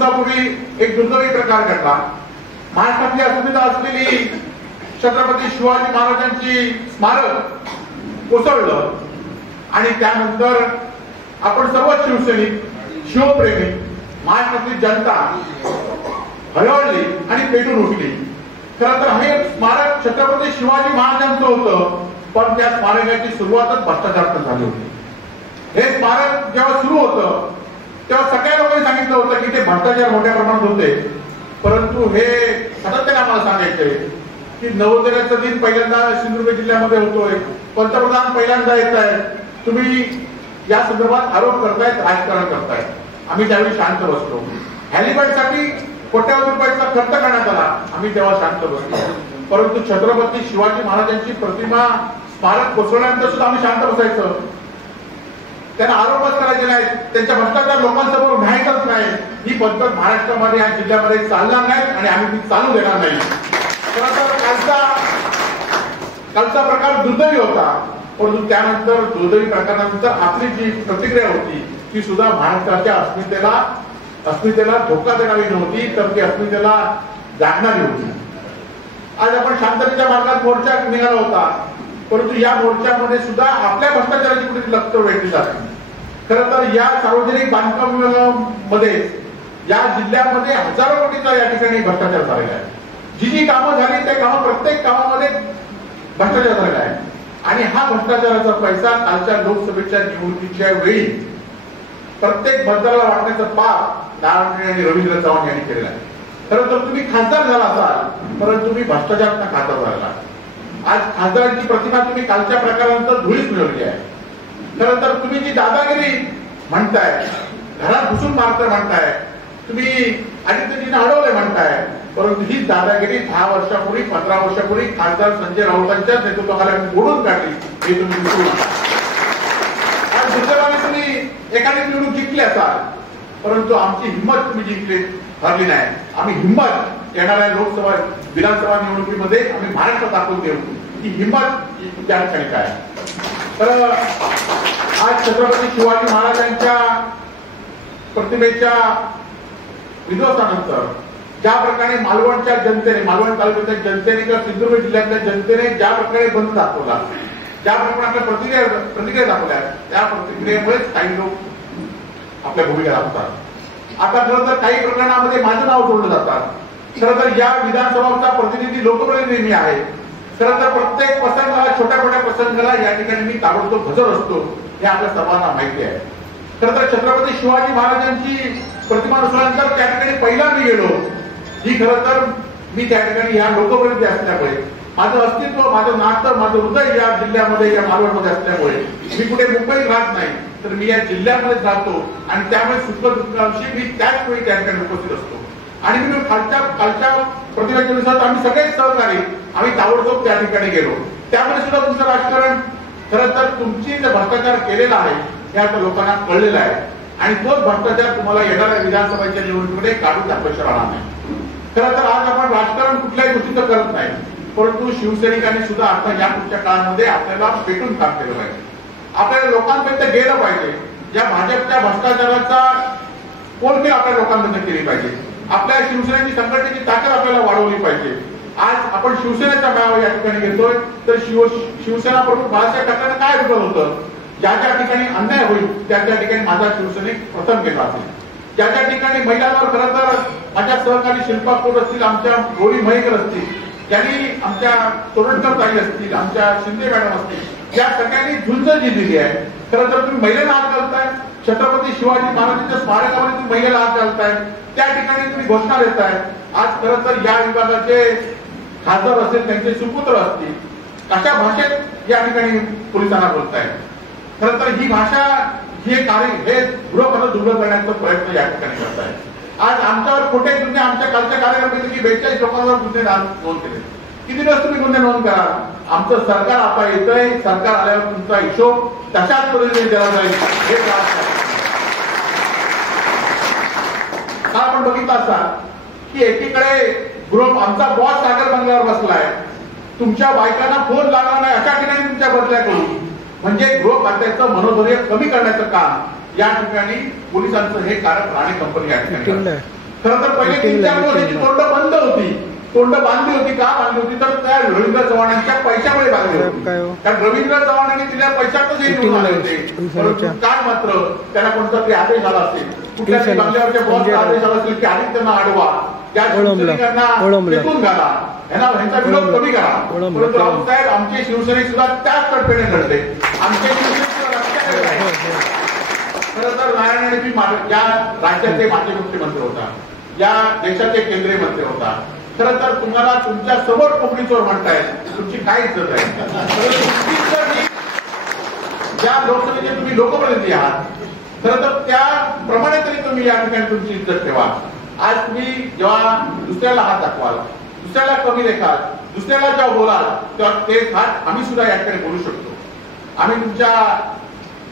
दिवसापूर्वी एक दुर्दैवी प्रकार घडला. महाराष्ट्रातली अस्मिता असलेली छत्रपती शिवाजी महाराजांची स्मारक कोसळलं आणि त्यानंतर आपण सर्व शिवसैनिक, शिवप्रेमी, महाराष्ट्रातली जनता हळहळली आणि पेटून उठली. खरं तर हे स्मारक छत्रपती शिवाजी महाराजांचं होतं, पण त्या स्मारकाची सुरुवातच भ्रष्टाचारातून झाली होती. हे स्मारक जेव्हा सुरू होतं तेव्हा सगळ्या लोकांनी सांगितलं होतं की ते भ्रष्टाचार मोठ्या प्रमाणात होते, परंतु हे सातत्याने आम्हाला सांगायचंय की नवोदयाचा दिन पहिल्यांदा सिंधुदुर्ग जिल्ह्यामध्ये होतोय, पंतप्रधान पहिल्यांदा येत आहेत, तुम्ही या संदर्भात आरोप करतायत, राजकारण करतायत. आम्ही त्यावेळी शांत बसलो. हॅलिपॅडसाठी कोट्यावधी रुपयाचा खर्च करण्यात आला, आम्ही तेव्हा शांत बसलो. परंतु छत्रपती शिवाजी महाराजांची प्रतिमा स्मारक कोसळल्यानंतर सुद्धा आम्ही शांत बसायचं. त्यांना आरोपच करायचे नाही, त्यांच्या भ्रष्टाचार लोकांसमोर न्यायचाच नाही. ही पद्धत महाराष्ट्रामध्ये या जिल्ह्यामध्ये चालणार नाही आणि आम्ही ती चालू देणार नाही. खरं तर कालचा प्रकार दुर्दैवी होता, परंतु त्यानंतर दुर्दैवी प्रकारानंतर आपली जी प्रतिक्रिया होती ती सुद्धा महाराष्ट्राच्या अस्मितेला धोका देणारी नव्हती, तर ती अस्मितेला जागणारी होती. आज आपण शांततेच्या मार्गात मोर्चा निघाला होता, परंतु या मोर्चामध्ये सुद्धा आपल्या भ्रष्टाचाराची कुठे लक्ष वेधली जाते. खरं तर या सार्वजनिक बांधकाम विभागामध्ये या जिल्ह्यामध्ये हजारो कोटीचा या ठिकाणी भ्रष्टाचार झालेला आहे. जी कामं झाली त्या कामं प्रत्येक कामामध्ये भ्रष्टाचार झालेला आहे आणि हा भ्रष्टाचाराचा पैसा कालच्या लोकसभेच्या निवडणुकीच्या वेळी प्रत्येक मतदाराला वाटण्याचं पाप नारायण आणि रवींद्र चव्हाण यांनी केलेला आहे. खरं तर तुम्ही खासदार झाला असाल, परंतु तुम्ही भ्रष्टाचारात खासदार झाला. आज खासदारांची प्रतिमा तुम्ही कालच्या प्रकारानंतर धुळीच मिळवली आहे. खरं तर तुम्ही जी दादागिरी म्हणताय, घरात घुसून मारताय म्हणताय, तुम्ही आदित्यजींना अडवलंय म्हणताय, परंतु ही दादागिरी 10 वर्षापूर्वी 15 वर्षापूर्वी खासदार संजय राऊतांच्या नेतृत्वाखाली मोडून काढली. हे तुम्ही विसरू नका. आज दुर्दैवाने तुम्ही एखादी निवडणूक जिंकली असाल, परंतु आमची हिंमत तुम्ही जिंकली हरली नाही. आम्ही हिंमत येणाऱ्या लोकसभा विधानसभा निवडणुकीमध्ये आम्ही महाराष्ट्र दाखवून देऊ की हिंमत त्या ठिकाणी काय. तर आज छत्रपती शिवाजी महाराजांच्या प्रतिमेच्या विध्वंसानंतर ज्या प्रकारे मालवणच्या जनतेने, मालवण तालुक्याच्या जनतेने किंवा सिंधुदुर्ग जिल्ह्यातल्या जनतेने ज्या प्रकारे बंद दाखवला, ज्या प्रकारे प्रतिक्रिया दाखवल्या, त्या प्रतिक्रियेमुळेच काही लोक आपल्या भूमिका दाखवतात. आता खरं तर काही प्रकरणामध्ये माझं नाव जोडलं जातात. खरं तर या विधानसभाचा प्रतिनिधी लोकप्रतिनिधी मी आहे. खरं तर प्रत्येक प्रसंगाला, छोट्या मोठ्या प्रसंगाला या ठिकाणी मी ताबडतोब हजर असतो, हे आपल्या सर्वांना माहिती आहे. खरं तर छत्रपती शिवाजी महाराजांची प्रतिमा नसल्यानंतर त्या ठिकाणी पहिला मी गेलो. ही खरं तर मी त्या ठिकाणी या लोकप्रतिनिधी असल्यामुळे, माझं अस्तित्व, माझं नातं, माझं हृदय या जिल्ह्यामध्ये, या मालवणमध्ये असल्यामुळे मी कुठे मुंबईत राहत नाही, तर मी या जिल्ह्यामध्येच राहतो आणि त्यामुळे सुख दुःखाविषयी मी त्याच वेळी त्या ठिकाणी उपस्थित असतो. आणि मी कालच्या प्रतिमेच्या दिवसात आम्ही सगळेच सहकारी आम्ही ताबडतोब त्या ठिकाणी गेलो. त्यामध्ये सुद्धा तुमचं राजकारण, खरं तर तुमची जे भ्रष्टाचार केलेला आहे हे आता लोकांना कळलेला आहे आणि तोच भ्रष्टाचार तुम्हाला येणाऱ्या विधानसभेच्या निवडणुकीमध्ये काढून दाखवायचं राहणार नाही. खरं तर आज आपण राजकारण कुठल्याही गोष्टीचं करत नाही, परंतु शिवसैनिकांनी सुद्धा आता या पुढच्या काळामध्ये आपल्याला पेटून काम केलं पाहिजे. आपल्याला लोकांपर्यंत गेलं पाहिजे. या भाजपच्या भ्रष्टाचाराचा कोणती आपल्या लोकांपर्यंत केली पाहिजे. आपल्या शिवसेनेची संघटनेची ताकद आपल्याला वाढवली पाहिजे. आज आपण शिवसेनेचा मेळावा या ठिकाणी घेतोय, तर शिवसेना प्रमुख बाळासाहेब ठाकरेंना काय विरोध होतं, ज्या ज्या ठिकाणी अन्याय होईल त्या त्या ठिकाणी माझा शिवसैनिक प्रथम गेला असेल. ज्या ज्या ठिकाणी महिलांवर खरं तर माझ्या सहकारी शिल्पा खोट असतील, आमच्या गौरी मयेकर असतील, ज्यांनी आमच्या तोरणकर ताई असतील, आमच्या शिंदे मॅडम असतील, या सगळ्यांनी झुंज जी दिली आहे. खरं तर तुम्ही महिलेला हात घालताय, छत्रपती शिवाजी महाराजांच्या स्मारकामध्ये तुम्ही महिलेला हात घालताय, त्या ठिकाणी तुम्ही घोषणा देताय. आज खरं तर या विभागाचे खासदार असेल, त्यांचे सुपुत्र असतील, अशा भाषेत या ठिकाणी पोलिसांना बोलताय. खरं तर ही भाषा, हे कार्य, हे गृहपद दुर्बळ करण्याचा प्रयत्न या ठिकाणी करत आहे. आज आमच्यावर खोटे गुन्हे, आमच्या कालच्या कार्यक्रमापैकी 42 लोकांवर गुन्हे नोंद केले. किती दिवस तुम्ही गुन्हे नोंद करा. आमचं सरकार आता येतंय, सरकार आल्यावर तुमचा हिशोब तशाच पद्धतीने दिला जाईल. हे आपण बघितलं असाल की एकीकडे ग्रुप आमचा बॉस सागर बंगल्यावर बसलाय, तुमच्या बायकांना फोन लागणार नाही अशा ठिकाणी तुमच्या बदल्या करू, म्हणजे गृह खात्याचं मनोधैर्य कमी करण्याचं काम या ठिकाणी पोलिसांचं हे कारण राणे कंपनी या ठिकाणी. खरं तर पहिले 3-4 वर्षाची तोंड बंद होती, तोंड बांधली होती. का बांधली होती तर त्या रवींद्र चव्हाणांच्या पैशामुळे बांधली होती. कारण रवींद्र चव्हाणांनी दिल्या पैशातच हे निवडून आले होते. परंतु काय मात्र त्यांना कोणता तरी आदेश आला असेल, कुठल्या तरी बंगल्यावरच्या बॉसचा आदेश आला असेल की आदित्यना अडवा, त्या शिवसैनिकांना फेकून घाला, ह्यांचा विरोध कमी करा. परंतु राऊत साहेब आमचे शिवसैनिक सुद्धा त्याच तडफेने लढले. आमचे शिवसैनिक सुद्धा रस्त्याकडे राहिले. खरं तर नारायण राणे या राज्याचे माजी मुख्यमंत्री होता, या देशाचे केंद्रीय मंत्री होता. खरं तर तुम्हाला तुमच्या समोर कोकणी चोर म्हणतायत, तुमची काय इज्जत आहे? ज्या लोकसभेचे तुम्ही लोकप्रतिनिधी आहात, खरं तर त्याप्रमाणे तरी तुम्ही या ठिकाणी तुमची इज्जत ठेवा. आज तुम्ही जेव्हा दुसऱ्याला हात दाखवाल, दुसऱ्याला कमी लेखाल, दुसऱ्याला जेव्हा बोलाल, तेव्हा तेच हात आम्ही सुद्धा या ठिकाणी बोलू शकतो. आम्ही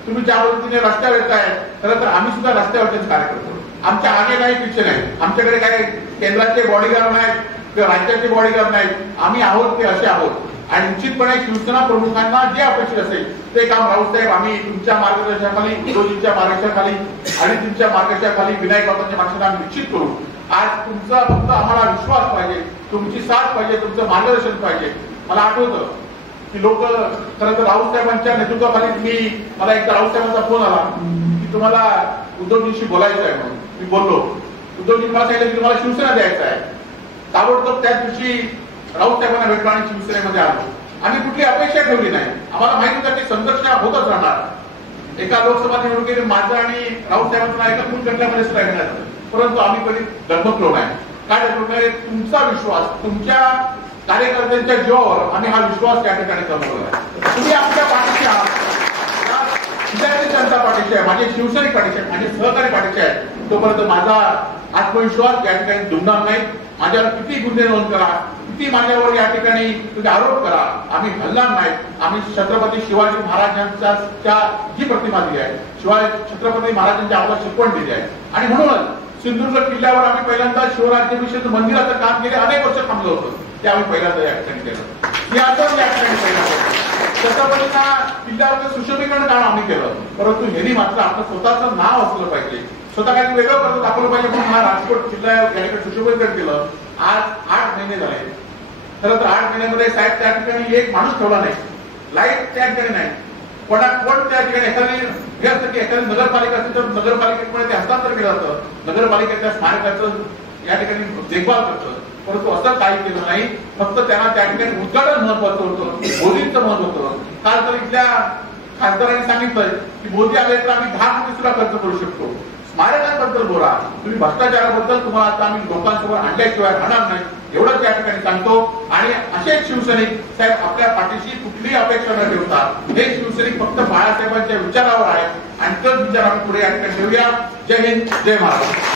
तुम्ही ज्या पद्धतीने रस्त्यावर येत आहे, खरं तर आम्ही सुद्धा रस्त्यावरतीच कार्य करतो. आमच्या आगे नाही, पिछे नाही. आमच्याकडे काही केंद्राचे बॉडीगार्ड नाहीत किंवा राज्याचे बॉडीगार्ड नाहीत. आम्ही आहोत ते असे आहोत. आणि निश्चितपणे शिवसेना प्रमुखांना जे अपेक्षित असेल ते काम राऊत साहेब आम्ही तुमच्या मार्गदर्शनाखाली, विरोधींच्या मार्गदर्शनाखाली आणि तुमच्या मार्गदर्शनाखाली, विनायक बाबांच्या मार्गदर्शनाखाली निश्चित करू. आज तुमचा फक्त आम्हाला विश्वास पाहिजे, तुमची साथ पाहिजे, तुमचं मार्गदर्शन पाहिजे. मला आठवतं की लोक खरं तर राऊत साहेबांच्या नेतृत्वाखाली मला एकदा राऊत साहेबांचा फोन आला की तुम्हाला उद्धवजींशी बोलायचं आहे म्हणून. मी बोललो. उद्धवजी मला सांगितलं की तुम्हाला शिवसेना द्यायचं आहे. ताबडतोब त्याच दिवशी राऊत साहेबांना भेटलो आणि शिवसेनेमध्ये आलो. आम्ही कुठली अपेक्षा ठेवली नाही. आम्हाला माहित होतं की संघर्ष होतच राहणार. एका लोकसभा निवडणुकीत माझं आणि राऊत साहेबांना एका फुल गटल्यामध्ये सुद्धा घेण्यात आलं. परंतु आम्ही कधी डगमगलो नाही. काय डगमगलो नाही? तुमचा विश्वास, तुमच्या कार्यकर्त्यांच्या जीवावर आम्ही हा विश्वास त्या ठिकाणी कमवला. तुम्ही आमच्या पाठीशी आहात, विद्यार्थी जनता पाठीशी आहे, माझे शिवसैनिक पाठीशी आहे, माझे सहकारी पाठीशी आहे. तोपर्यंत माझा आत्मविश्वास या ठिकाणी दुमणार नाही. माझ्यावर किती गुन्हे नोंद करा, किती माझ्यावर या ठिकाणी तुम्ही आरोप करा, आम्ही हलणार नाही. आम्ही छत्रपती शिवाजी महाराजांच्या जी प्रतिमा दिली आहे, छत्रपती महाराजांच्या आम्हाला शिकवण दिली आहे. आणि म्हणूनच सिंधुदुर्ग किल्ल्यावर आम्ही पहिल्यांदा शिवराज्याभिषेक मंदिराचं काम गेले अनेक वर्ष थांबलो होतो. ते आम्ही पहिल्यांदा या ठिकाणी केलं. मी आता या ठिकाणी पहिल्यांदा छत्रपतींना किल्ल्यावर सुशोभीकरण काम आम्ही केलं. परंतु ह्यांनी मात्र आपलं स्वतःचं नाव असलं पाहिजे, स्वतः काही वेगळं करत दाखवलं पाहिजे म्हणून हा राजकोट किल्ला या ठिकाणी सुशोभीकरण केलं. आज 8 महिने झाले. खरं तर 8 महिन्यामध्ये साहेब त्या ठिकाणी एक माणूस ठेवला नाही, लाईट त्या ठिकाणी नाही. कोण त्या ठिकाणी एखादी हे असतं की एखादी नगरपालिका असेल तर नगरपालिकेमुळे ते हस्तांतर केलं जातं, नगरपालिकेच्या स्मारकाचं या ठिकाणी देखभाल करतं. परंतु असं काही केलं नाही. फक्त त्यांना त्या ठिकाणी उद्घाटन महत्वाचं होतं, मोदींचं महत्व होतं. काल तर इथल्या खासदारांनी सांगितलं की मोदी आले तर आम्ही 10 कोटी सुद्धा खर्च करू शकतो. स्मारकांबद्दल बोला, तुम्ही भ्रष्टाचाराबद्दल तुम्हाला आता आम्ही लोकांसमोर आणल्याशिवाय राहणार नाही एवढंच या ठिकाणी सांगतो. आणि असेच शिवसैनिक साहेब आपल्या पाठीशी कुठलीही अपेक्षा न ठेवता, हे शिवसैनिक फक्त बाळासाहेबांच्या विचारावर आहेत आणि तोच विचार आम्ही पुढे या ठिकाणी ठेवूया. जय हिंद, जय महाराष्ट्र.